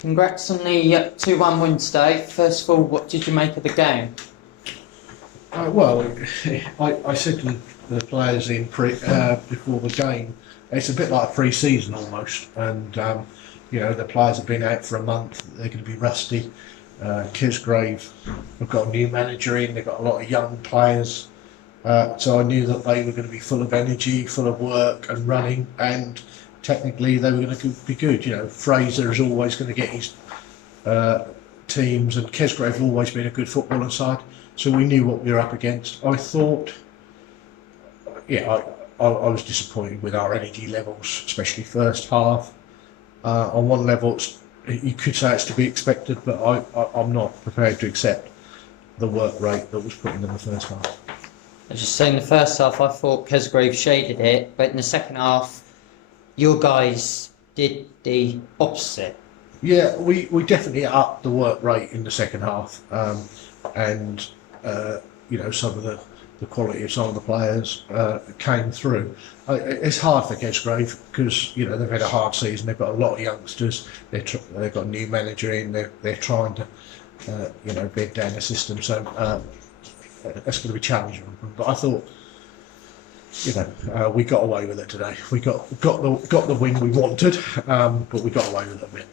Congrats on the 2-1 win today. First of all, what did you make of the game? Well, I said to the players before the game, it's a bit like pre-season almost, and the players have been out for a month. They're going to be rusty. Kesgrave have got a new manager in. They've got a lot of young players, so I knew that they were going to be full of energy, full of work and running, and technically they were going to be good. Fraser is always going to get his teams, and Kesgrave have always been a good footballing side. So we knew what we were up against. I thought, I was disappointed with our energy levels, especially first half. On one level, you could say it's to be expected, but I'm not prepared to accept the work rate that was put in the first half. I was just saying, the first half I thought Kesgrave shaded it, but in the second half, your guys did the opposite. Yeah, we definitely upped the work rate in the second half, and some of the quality of some of the players came through. It's hard for Kesgrave because they've had a hard season. They've got a lot of youngsters. They've got a new manager in. They're trying to bed down the system. So that's going to be challenging. But I thought we got away with it today. We got the win we wanted, but we got away with it a bit.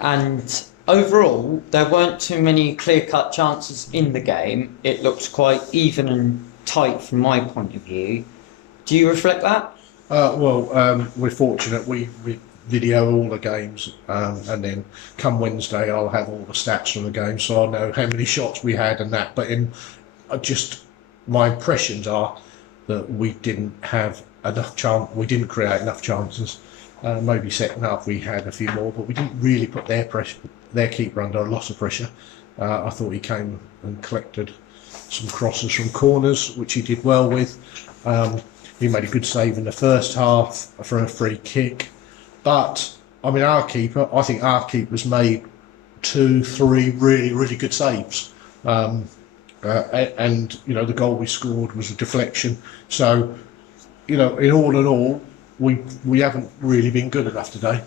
And overall, there weren't too many clear-cut chances in the game. It looked quite even and tight from my point of view. Do you reflect that? We're fortunate. We video all the games, and then come Wednesday, I'll have all the stats from the game, so I'll know how many shots we had and that. But my impressions are that we didn't have enough chance. We didn't create enough chances. Maybe second half we had a few more, but we didn't really put their keeper under a lot of pressure. I thought he came and collected some crosses from corners, which he did well with. He made a good save in the first half for a free kick. But I think our keeper's made 2-3 really, really good saves. And the goal we scored was a deflection. So, in all, we haven't really been good enough today.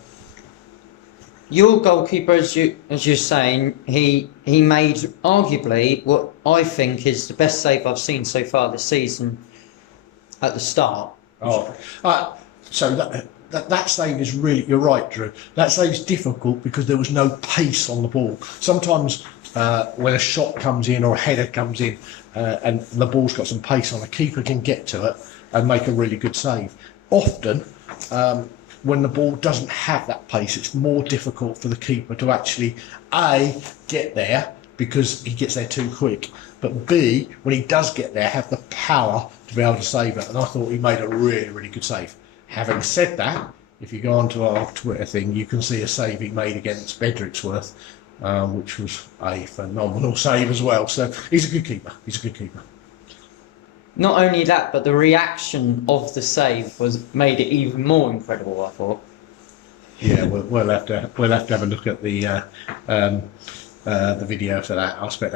Your goalkeeper, as you're saying, he made arguably what I think is the best save I've seen so far this season at the start. So that save is really, you're right, Drew. That save is difficult because there was no pace on the ball. Sometimes when a shot comes in or a header comes in and the ball's got some pace on, a keeper can get to it and make a really good save. Often, when the ball doesn't have that pace, it's more difficult for the keeper to actually A, get there because he gets there too quick, but B, when he does get there, have the power to be able to save it. And I thought he made a really, really good save. Having said that, if you go onto our Twitter thing, you can see a save he made against Bedricksworth, which was a phenomenal save as well. So he's a good keeper. Not only that, but the reaction of the save made it even more incredible, I thought. Yeah, we'll have to have a look at the video for that. I expect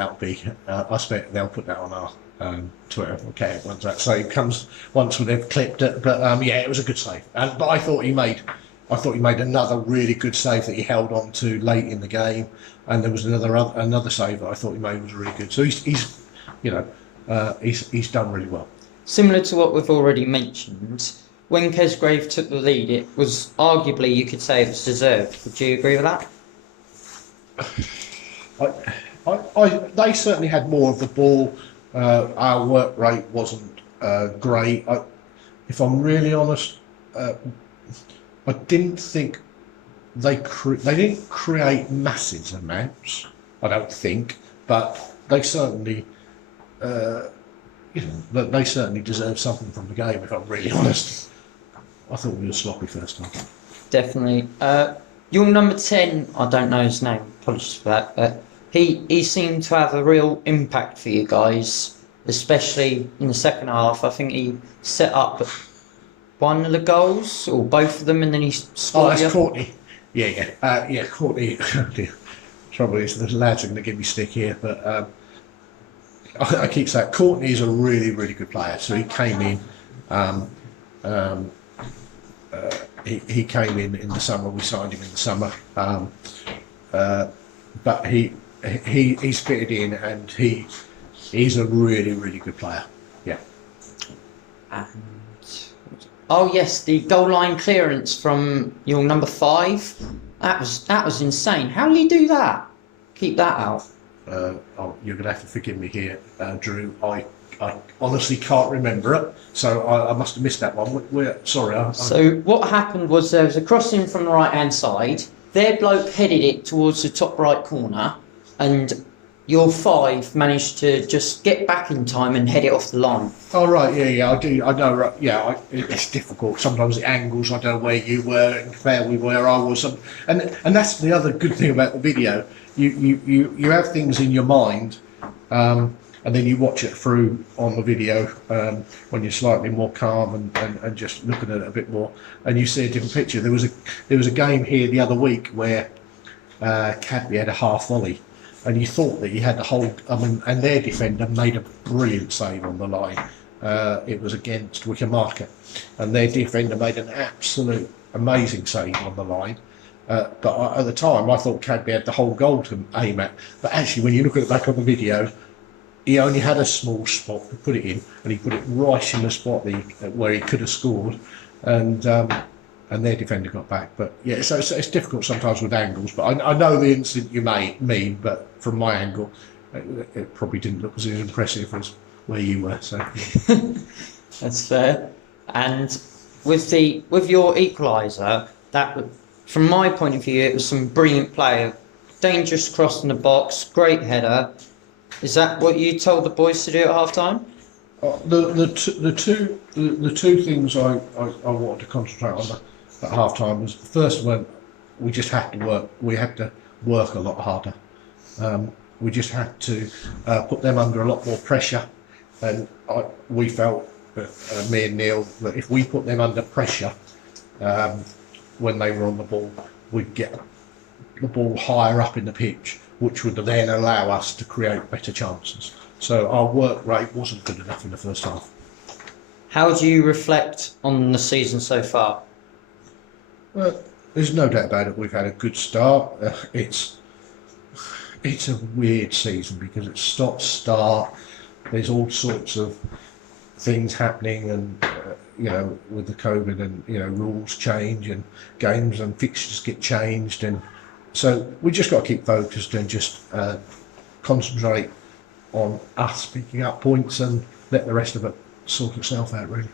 they'll put that on our Twitter. Okay, once that save comes, once they've clipped it. But it was a good save. But I thought he made another really good save that he held on to late in the game, and there was another save that I thought he made was really good. So he's done really well. Similar to what we've already mentioned, when Kesgrave took the lead, it was arguably, you could say, it was deserved. Would you agree with that? They certainly had more of the ball. Our work rate wasn't great. If I'm really honest, I didn't think they didn't create massive amounts. I don't think, but they certainly. They certainly deserve something from the game, if I'm really honest. I thought we were sloppy first time. Definitely. Your number 10, I don't know his name, apologies for that, but he seemed to have a real impact for you guys, especially in the second half. I think he set up one of the goals, or both of them, and then he scored. Oh, that's Courtney. Yeah, Courtney. Trouble is, the lads are going to give me stick here, but I keep saying Courtney is a really, really good player. So he came in. He came in the summer. We signed him in the summer. but he's fitted in, and he's a really good player. Yeah. And oh yes, the goal line clearance from your number 5. That was insane. How did he do that? Keep that out. You're gonna have to forgive me here, Drew. I honestly can't remember it, so I must have missed that one. We're sorry. So what happened was there was a crossing from the right hand side. Their bloke headed it towards the top right corner, and your 5 managed to just get back in time and head it off the line. Oh right, yeah, I do. I know. Right, yeah, it's difficult. Sometimes the angles. I don't know where you were and where I was, and that's the other good thing about the video. You have things in your mind, and then you watch it through on the video when you're slightly more calm and just looking at it a bit more, and you see a different picture. There was a game here the other week where Cadby had a half volley, and you thought that he had the whole. And their defender made a brilliant save on the line. It was against Wickham Market, and their defender made an absolute amazing save on the line. But at the time, I thought Cadby had the whole goal to aim at. But actually, when you look at it back on the video, he only had a small spot to put it in, and he put it right in the spot where he could have scored, and their defender got back. But yeah, so it's difficult sometimes with angles. But I know the incident you mean, but from my angle, it probably didn't look as impressive as where you were. So that's fair. And with your equaliser, from my point of view, it was some brilliant play, dangerous cross in the box, great header. Is that what you told the boys to do at half time? The two things I wanted to concentrate on at half time was, the first one, we just had to work. We had to work a lot harder. We just had to put them under a lot more pressure, and we felt, me and Neil, that if we put them under pressure when they were on the ball, we'd get the ball higher up in the pitch, which would then allow us to create better chances. So our work rate wasn't good enough in the first half. How do you reflect on the season so far? Well, there's no doubt about it. We've had a good start. It's a weird season because it's stop-start. There's all sorts of things happening, and with the COVID, and rules change, and games and fixtures get changed, and so we just got to keep focused and just concentrate on us picking up points and let the rest of it sort itself out, really.